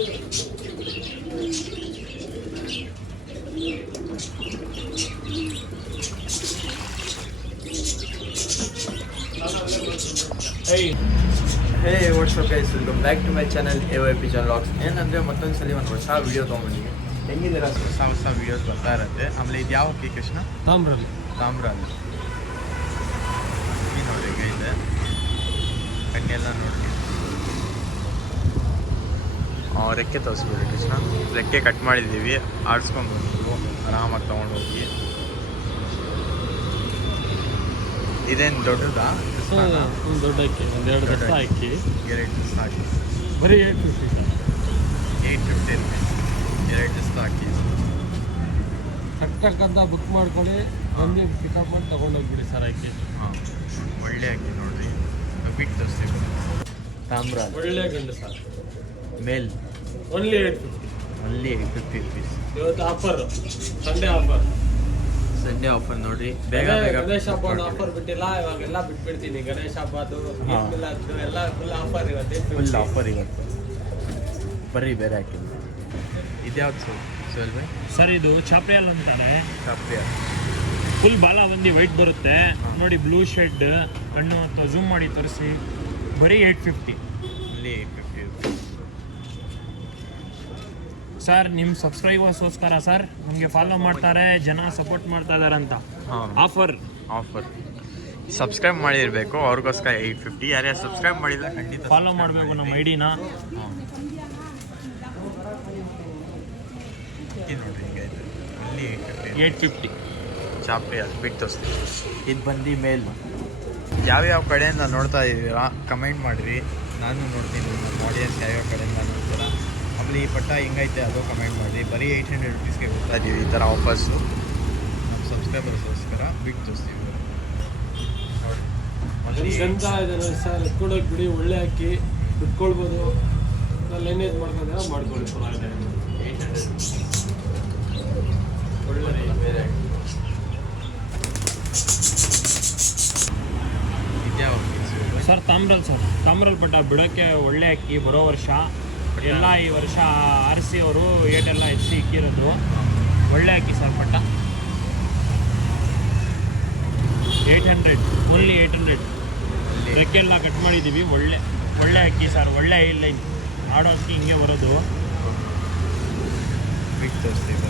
Hey what's up guys, welcome back to my channel AYP vlogs. ಏನಂದರೆ ಮತ್ತೊಂದು ಸಲ ಒಂದು ಹೊಸ ವೀಡಿಯೋ ತೊಗೊಂಡಿದ್ದೀನಿ. ಹೆಂಗಿದ್ದೀರ? ಹೊಸ ವೀಡಿಯೋಸ್ ಬರ್ತಾ ಇರುತ್ತೆ. ಆಮೇಲೆ ಇದು ಯಾವ ಅಕ್ಕಿ ಕೃಷ್ಣ? ತಾಮ್ರಲ್ಲಿ ಅಕ್ಕಿ ನೋಡಿ ಇದೆ, ಕಣ್ಣೆಲ್ಲ ನೋಡಿ. ರೆಕ್ಕೆ ತೋರಿಸ್ಬಿಡಿ ಕೃಷ್ಣ. ರೆಕ್ಕೆ ಕಟ್ ಮಾಡಿದ್ದೀವಿ, ಆಡಿಸ್ಕೊಂಡು ಬಂದಿದ್ದು ಆರಾಮಾಗಿ ತೊಗೊಂಡು ಹೋಗಿ. ಇದೇನು ದೊಡ್ಡದಾ? ಒಂದು ದೊಡ್ಡ ಅಕ್ಕಿ, ಒಂದೆರಡು ದಸ ಅಕ್ಕಿ, 2 ದಸ ಹಾಕಿ ಬರೀ 850 ರುಪೀಸ್. 2 ದಸ ಹಾಕಿ ಟಕ್ಕಂತ ಬುಕ್ ಮಾಡ್ಕೊಳ್ಳಿ, ಬಂದು ಪಿಕಪ್ ಮಾಡಿ ತೊಗೊಂಡೋಗ್ಬಿಡಿ ಸರ್ ಅಕ್ಕಿ. ಹಾಂ, ಒಳ್ಳೆ ಅಕ್ಕಿ ನೋಡಿರಿ. ಬಿಟ್ಟು ತೋರಿಸ್ತೀವಿ. ತಾಮ್ರ ಒಳ್ಳೆ ಗಂಡು ಸರ್. ಮೇಲ್ ಓನ್ಲಿ 850 ರುಪೀಸ್. ಇವತ್ತು ಆಫರ್, ಸಂಡೇ ಆಫರ್ ನೋಡ್ರಿ. ಬೇಗ ಗಣೇಶ ಹಬ್ಬ ಆಫರ್ ಬಿಟ್ಟಿಲ್ಲ, ಇವಾಗೆಲ್ಲ ಬಿಟ್ಬಿಡ್ತೀನಿ. ಗಣೇಶ ಹಬ್ಬದು ಎಲ್ಲ ಫುಲ್ ಆಫರ್ ಇವತ್ತು. ಬರ್ರಿ ಬೇರೆ ಹಾಕಿ. ಇದ್ಯಾವ್ದು ಸರ್? ಇದು ಚಾಪ್ರಿಯಲ್ ಅಂತಾನೆ. ಚಾಪ್ರಿಯಲ್ ಫುಲ್ ಬಾಲ ಬಂದು ವೈಟ್ ಬರುತ್ತೆ ನೋಡಿ, ಬ್ಲೂ ಶೇಡ್ ಕಣ್ಣು ಅಥವಾ ಝೂಮ್ ಮಾಡಿ ತೋರಿಸಿ. ಬರೀ 850. ಇಲ್ಲಿ 850 ರುಪೀಸ್. ಸರ್ ನಿಮ್ಮ ಸಬ್ಸ್ಕ್ರೈಬರ್ಸ್ಗೋಸ್ಕರ ಸರ್, ನಮಗೆ ಫಾಲೋ ಮಾಡ್ತಾರೆ ಜನ, ಸಪೋರ್ಟ್ ಮಾಡ್ತಾ ಇದ್ದಾರೆ ಅಂತ ಆಫರ್ ಸಬ್ಸ್ಕ್ರೈಬ್ ಮಾಡಿರಬೇಕು, ಅವ್ರಿಗೋಸ್ಕರ 850. ಯಾರ್ಯಾರು ಸಬ್ಸ್ಕ್ರೈಬ್ ಮಾಡಿಲ್ಲ ಖಂಡಿತ ಫಾಲೋ ಮಾಡಬೇಕು ನಮ್ಮ ಐಡಿನ. ನೋಡಿರಿ ಈಗ ಇದು ಇಲ್ಲಿ 850 ಚಾಪ್ರಿ. ಅದು ಬಿಟ್ಟು ತೋರಿಸ್ತೀವಿ. ಇದು ಬಂದು ಮೇಲ್. ಯಾವ್ಯಾವ ಕಡೆಯಿಂದ ನೋಡ್ತಾ ಇದ್ದೀರಾ ಕಮೆಂಟ್ ಮಾಡಿರಿ, ನಾನು ನೋಡ್ತೀನಿ. ನಮ್ಮ ಆಡಿಯನ್ಸ್ ಯಾವ್ಯಾವ ಕಡೆಯಿಂದ ನೋಡ್ತೀರಾ. ಆಮೇಲೆ ಈ ಪಟ್ಟ ಹೆಂಗೈತೆ ಅದು ಕಮೆಂಟ್ ಮಾಡಿ. ಬರೀ 800 ರುಪೀಸ್ಗೆ ಕೊಡ್ತಾ ಇದ್ದೀವಿ ಈ ಥರ ಆಫರ್ಸು ನಮ್ಮ ಸಬ್ಸ್ಕ್ರೈಬರ್ಸ್ಗೋಸ್ಕರ. ಬಿಟ್ಟು ತೋರಿಸ್ತೀವಿ ನೋಡಿ. ಗಂಧ ಇದೆ ನೋಡಿ ಸರ್, ಎತ್ಕೊಂಡೋಗಿ ಬಿಡಿ. ಒಳ್ಳೆ ಅಕ್ಕಿ ಬಿಟ್ಕೊಳ್ಬೋದು, ಲೈನೇಜ್ ಮಾಡ್ಕೊಂಡ್ರೆ ಮಾಡ್ಕೊಳ್ಳಿ. ಪರವಾಗಿಲ್ಲ. 800 ಒಳ್ಳೆ ಬೇರೆ. ಇದ್ಯಾವ ಸರ್? ತಾಮ್ರಲ್ ಪಟ್ಟ ಬಿಡೋಕ್ಕೆ ಒಳ್ಳೆ ಅಕ್ಕಿ. ಬರೋ ವರ್ಷ ಎಲ್ಲ ಈ ವರ್ಷ RC ಅವರು ಏಟೆಲ್ಲ ಹೆಚ್ಚಿ ಇಕ್ಕಿರೋದು. ಒಳ್ಳೆ ಅಕ್ಕಿ ಸರ್ ಪಟ್ಟ. 800, ಓನ್ಲಿ 800. ರೆಕ್ಕೆಲ್ಲ ಕಟ್ ಮಾಡಿದ್ದೀವಿ. ಒಳ್ಳೆ ಅಕ್ಕಿ ಸರ್, ಒಳ್ಳೆ ಲೈನ್ ಆಡೋ ಅಕ್ಕಿ ಹಿಂಗೆ ಬರೋದು. ಬಿಟ್ಟು ತೋರಿಸ್ತೀವಿ.